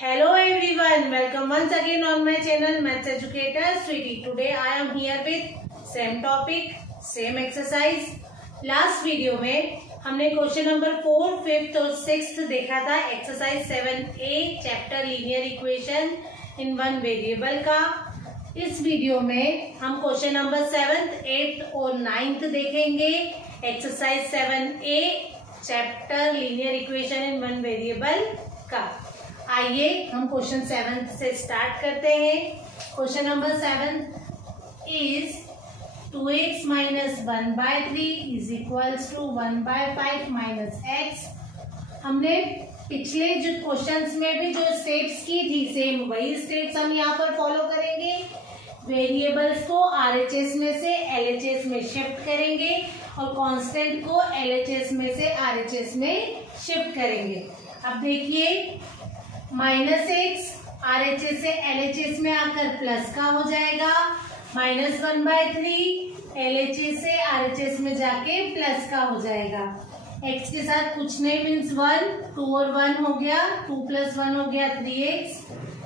Hello everyone, welcome once again on my channel Maths Educator Sweetie. Today I am here with same topic, same exercise. Last video में हमने question number 4, 5th और 6th देखा था exercise 7A chapter linear equation in one variable का. इस video में हम question number 7th, 8th और 9th देखेंगे exercise 7A chapter linear equation in one variable का. आइए हम क्वेश्चन 7 से स्टार्ट करते हैं. Question number 7 is 2x minus 1/3 is equals to 1/5 minus x. हमने पिछले जो क्वेश्चंस में भी जो स्टेप्स की थी सेम वही स्टेप्स हम यहाँ पर फॉलो करेंगे. वेरिएबल्स को RHS में से LHS में शिफ्ट करेंगे और कांस्टेंट को LHS में से RHS में शिफ्ट करेंगे. अब देखिए -x RHS से LHS में आकर प्लस का हो जाएगा. -1/3 LHS से RHS में जाके प्लस का हो जाएगा. x के साथ कुछ नहीं मीन्स 1, 2 और 1 हो गया, 2 + 1 हो गया 3x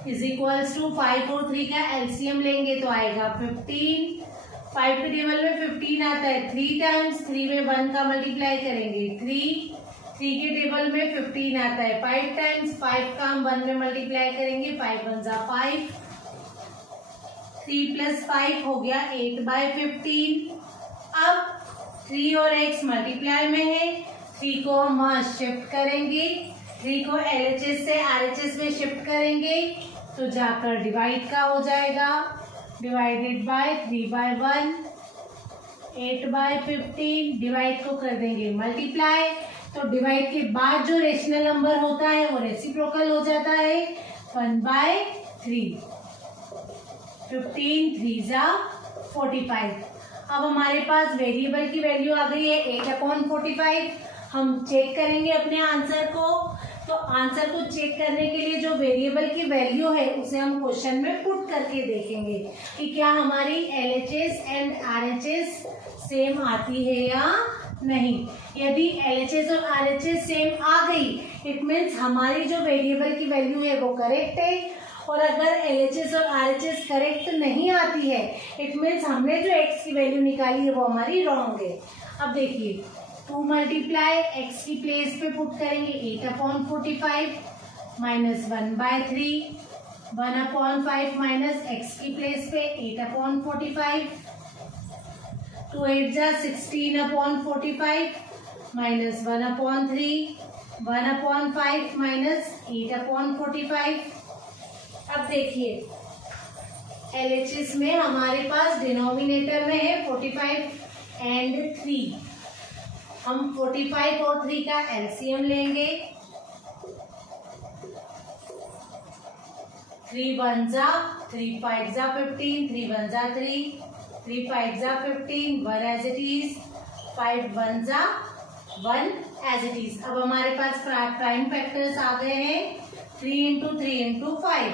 इज इक्वल्स टू 5 और 3 का एलसीएम लेंगे तो आएगा 15. 5 के टेबल में 15 आता है 3 टाइम्स, 3 में 1 का मल्टीप्लाई करेंगे 3 के टेबल में 15 आता है 5 टाइम्स, 5 का हम 1 में मल्टीप्लाई करेंगे 5 × 1 = 5. 3 + 5 हो गया 8/15. अब 3 और x मल्टीप्लाई में है, 3 को हम वहां शिफ्ट करेंगे, 3 को LHS से RHS में शिफ्ट करेंगे तो जाकर डिवाइड का हो जाएगा. Divided by 3/1 8/15. डिवाइड को कर देंगे मल्टीप्लाई तो डिवाइड के बाद जो रेशनल नंबर होता है वो रेसिप्रोकल हो जाता है 1/3. 15 3 = 45. अब हमारे पास वेरिएबल की वैल्यू आ गई है 8/45. हम चेक करेंगे अपने आंसर को. तो आंसर को चेक करने के लिए जो वेरिएबल की वैल्यू है उसे हम क्वेश्चन में पुट करके देखेंगे कि क्या हमारी LHS एंड RHS सेम आती है या नहीं. यदि LHS और RHS सेम आ गई इट मीन्स हमारी जो वेरिएबल की वैल्यू है वो करेक्ट है. और अगर LHS और RHS करेक्ट नहीं आती है इट मीन्स हमने जो x की वैल्यू निकाली है वो हमारी रॉन्ग है. अब देखिए 2 मल्टीप्लाई x की प्लेस पे पुट करेंगे 8/45 माइनस 1/3 1/5 माइनस x की प्लेस पे 8/45 2 8 = 16/45 माइनस 1/3 1/5 माइनस 8/45. अब देखिए LHS में हमारे पास डिनोमिनेटर में है 45 एंड 3. हम 45 और 3 का एलसीएम लेंगे. 3 1 = 3 5 = 15 3 1 = 3 3 5 = 15 1 as it is 5 1 = 1 as it is. अब हमारे पास प्राइम फैक्टर्स आ गए हैं 3 × 3 × 5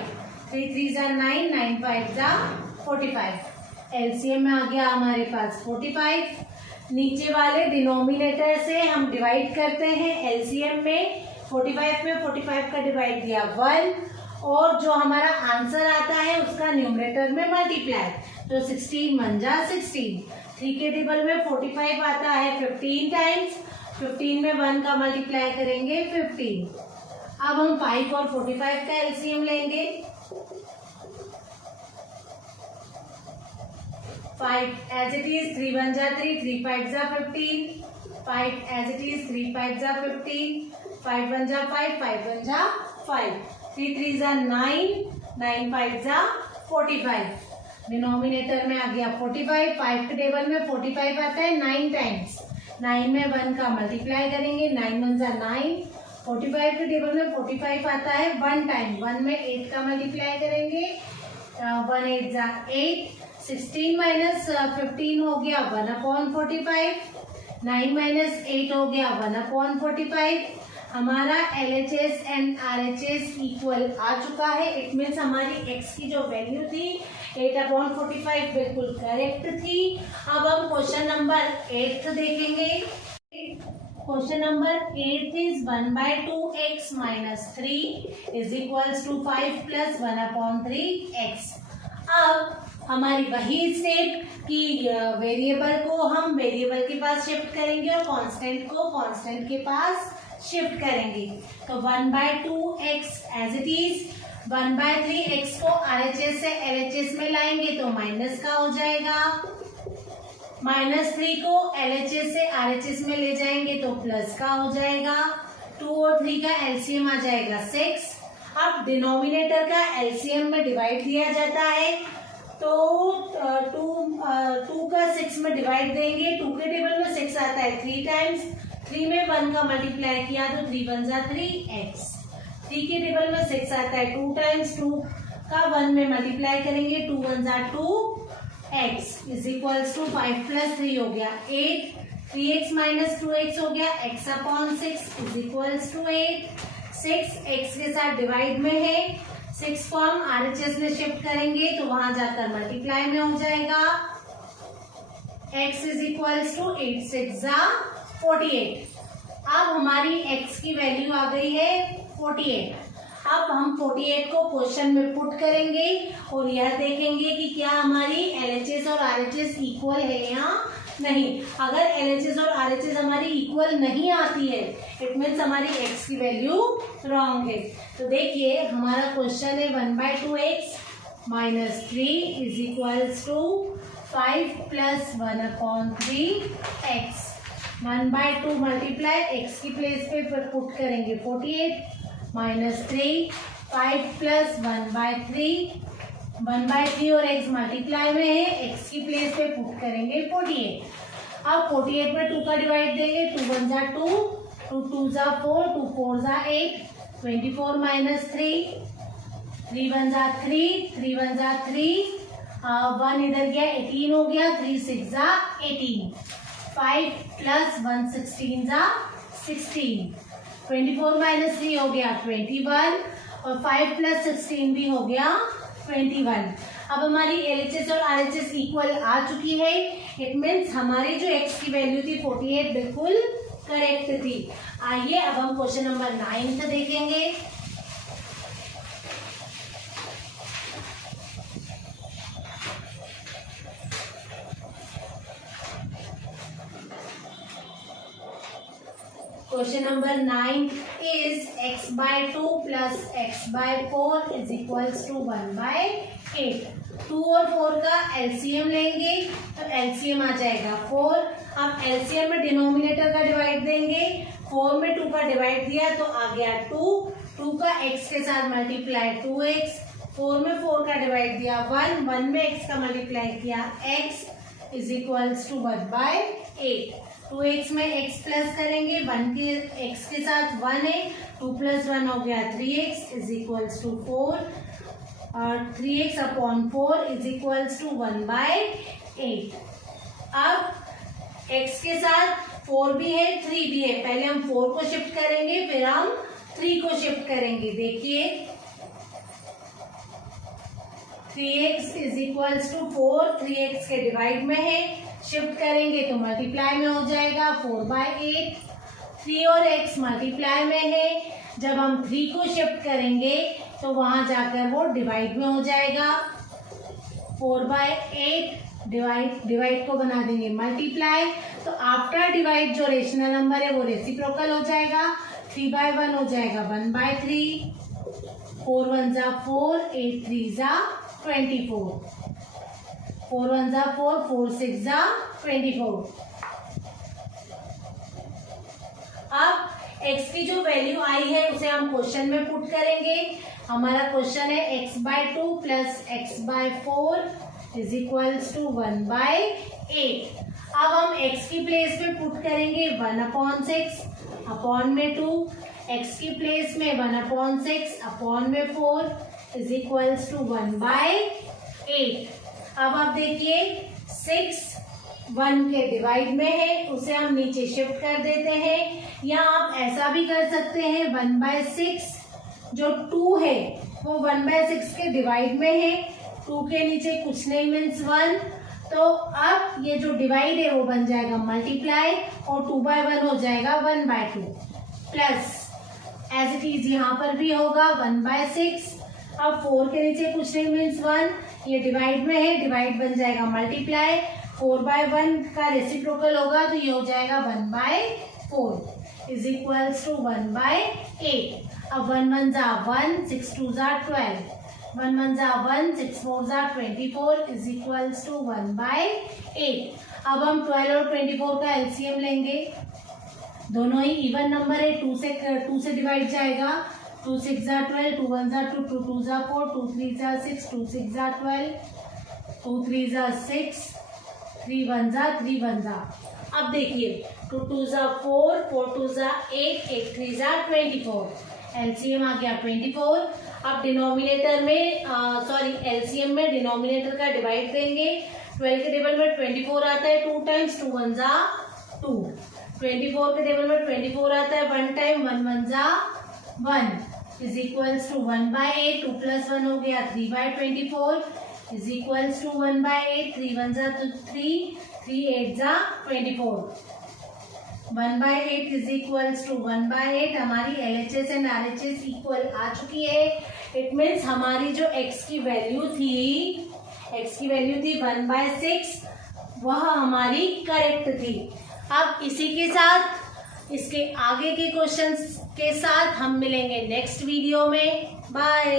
3 3 = 9 9 5 = 45. एलसीएम में आ गया हमारे पास 45. नीचे वाले डिनोमिनेटर से हम डिवाइड करते हैं एलसीएम में. 45 में 45 का डिवाइड दिया 1 और जो हमारा आंसर आता है उसका न्यूमरेटर में मल्टीप्लाई तो 16 1 = 16. 3 के टेबल में 45 आता है 15 टाइम्स, 15 में 1 का मल्टीप्लाई करेंगे 15. अब हम 5 और 45 का एलसीएम लेंगे. 5 as it is 3 1 = 3 3 5 = 15 5 as it is 3 5 = 15 5 1 = 5 5 1 = 5 3 3 = 9 9 5 = 45. Denominator में आ गया 45. 5 के टेबल में 45 आता है 9 टाइम्स, 9 में 1 का मल्टीप्लाई करेंगे 9 1 = 9. 45 के टेबल में 45 आता है 1 टाइम, 1 में 8 का मल्टीप्लाई करेंगे 1 8 = 8. 16 माइनस 15 हो गया 1/45. 9 माइनस 8 हो गया 1/45. हमारा LHS एंड RHS इक्वल आ चुका है. इट मीन्स हमारी x की जो वैल्यू थी 8/45 बिल्कुल करेक्ट थी. अब हम क्वेश्चन नंबर 8 देखेंगे. Question number 8 is 1/2x minus 3 is equals to 5 plus 1/3x। अब हमारी वही स्टेप कि वेरिएबल को हम वेरिएबल के पास शिफ्ट करेंगे और कांस्टेंट को कांस्टेंट के पास शिफ्ट करेंगे। तो 1/2x as it is, 1/3x को RHS से LHS में लाएंगे तो माइनस का हो जाएगा, -3 को LHS से RHS में ले जाएंगे तो प्लस का हो जाएगा। 2 और 3 का एलसीएम आ जाएगा 6। अब डिनोमिनेटर का एलसीएम में डिवाइड दिया जाता है तो 2 का 6 में डिवाइड देंगे। 2 के टेबल में 6 आता है 3 टाइम्स, 3 में 1 का मल्टीप्लाई किया तो 3 1 जा 3x। 3 के टेबल में 6 आता है 2 टाइम्स, 2 का 1 में मल्टीप्लाई करेंगे 2 1 जा 2x is equals to 5 plus 3 हो गया 8, 3x माइनस 2x हो गया x/6 is equals to 8। 6 x के साथ डिवाइड में है, 6 को हम RHS में शिफ्ट करेंगे तो वहां जाकर मल्टीप्लाई में हो जाएगा। x इज इक्वल्स टू 8 6 जा 48। अब हमारी x की वैल्यू आ गई है 48। अब हम 48 को क्वेश्चन में पुट करेंगे और यह देखेंगे कि क्या हमारी LHS और RHS इक्वल है या नहीं। अगर LHS और RHS हमारी इक्वल नहीं आती है इट मीन्स हमारी x की वैल्यू रॉन्ग है। तो देखिए हमारा क्वेश्चन है 1/2x minus 3 is equals to 5 plus 1/3x। 1/2 multiply x की प्लेस पे पुट करेंगे 48 माइनस 3, 5 प्लस 1/3, 1/3 और x मल्टीप्लाई में है, x की प्लेस पे पुट करेंगे 48। अब 48 में 2 का डिवाइड देंगे, 2 1 जा 2, 2 2 जा 4, 2 4 जा 8, 24 माइनस 3, 3 1 जा 3, 3 1 जा 3, 1 इधर गया 18 हो गया, 3 6 जा 18, 5 प्लस 1 16 जा 16, 24 माइनस 3 हो गया 21 और 5 प्लस 16 भी हो गया 21। अब हमारी LHS और RHS इक्वल आ चुकी है। इट मीन्स हमारी जो x की वैल्यू थी 48 बिल्कुल करेक्ट थी। आइए अब हम क्वेश्चन नंबर 9 देखेंगे। Question number 9 is x/2 plus x/4 is equals to 1/8। 2 और 4 का एलसीएम लेंगे तो एलसीएम आ जाएगा 4। अब एलसीएम में डिनोमिनेटर का डिवाइड देंगे, 4 में 2 का डिवाइड दिया तो आ गया 2, 2 का x के साथ मल्टीप्लाई 2x, 4 में 4 का डिवाइड दिया 1, 1 में x का मल्टीप्लाई किया x is equals to 1/8। 2x में x प्लस करेंगे, 1 के x के साथ 1 है, 2 प्लस 1 हो गया 3x इज इक्वल्स टू 4 और 3x upon 4 is equals to 1/8। अब x के साथ 4 भी है 3 भी है, पहले हम 4 को शिफ्ट करेंगे फिर हम 3 को शिफ्ट करेंगे। देखिए 3x is equals to 4, 3x के डिवाइड में है, शिफ्ट करेंगे तो मल्टीप्लाई में हो जाएगा 4/8। 3 और x मल्टीप्लाई में है, जब हम 3 को शिफ्ट करेंगे तो वहां जाकर वो डिवाइड में हो जाएगा 4/8। डिवाइड को बना देंगे मल्टीप्लाई, तो आफ्टर डिवाइड जो रेशनल नंबर है वो रेसिप्रोकल हो जाएगा, 3/1 हो जाएगा 1/3, 4 1 जा 4, 8 3 जा 24, 4 1 जा 4, 4 6 जा 24। अब x की जो वैल्यू आई है उसे हम क्वेश्चन में पुट करेंगे। हमारा क्वेश्चन है x/2 plus x/4 is equals to 1/8। अब हम x की प्लेस पे पुट करेंगे 1/6 अपॉन में 2, x की प्लेस में 1/6 अपॉन में 4 इज इक्वल्स टू 1/8। अब आप देखिए 6 1 के डिवाइड में है, उसे हम नीचे शिफ्ट कर देते हैं, या आप ऐसा भी कर सकते हैं 1/6 जो 2 है वो 1/6 के डिवाइड में है, 2 के नीचे कुछ नहीं मीन्स 1, तो अब ये जो डिवाइड है वो बन जाएगा मल्टीप्लाई और 2/1 हो जाएगा 1/2 प्लस एज इट इज यहाँ पर भी होगा 1/6। अब 4 के नीचे कुछ नहीं मीन्स 1, ये डिवाइड में है, डिवाइड बन जाएगा मल्टीप्लाई, 4/1 का रेसिप्रोकल होगा तो ये हो जाएगा 1/4 इज इक्वल्स टू 1/8। अब 1 1 जा 1, 6 2 जा 12, 1 1 जा 1, 6 4 जा 24 इज इक्वल्स टू 1/8। अब हम 12 और 24 का एलसीएम लेंगे, दोनों ही इवन नंबर है, 2 से डिवाइड जाएगा, 2 6 जा 12, 2 1 जा 2, 2 2 जा 4, 2 3 जा 6, 2 6 जा 12, 2 3 जा 6, 3 1 जा 3 1 जा। अब देखिए 2 2 जा 4, 4 2 जा 8, 8 3 जा 24, एलसीएम आ गया 24। अब डिनोमिनेटर में एलसीएम में डिनोमिनेटर का डिवाइड देंगे, 12 के टेबल में 24 आता है 2 टाइम्स, 2 1 जा 2, 24 के टेबल में 24 आता है 1 टाइम, 1 1 जा 1 इज इक्वल्स टू 1/8, 2 + 1 हो गया 3/24 इज इक्वल्स टू 1/8, 3 1 जा 3, 3 8 जा 24, 1/8 इज इक्वल्स टू 1/8। हमारी LHS एंड RHS इक्वल आ चुकी है। इट मीन्स हमारी जो x की वैल्यू थी 1/6, वह हमारी करेक्ट थी। अब इसी के साथ इसके आगे के क्वेश्चंस के साथ हम मिलेंगे नेक्स्ट वीडियो में। बाय।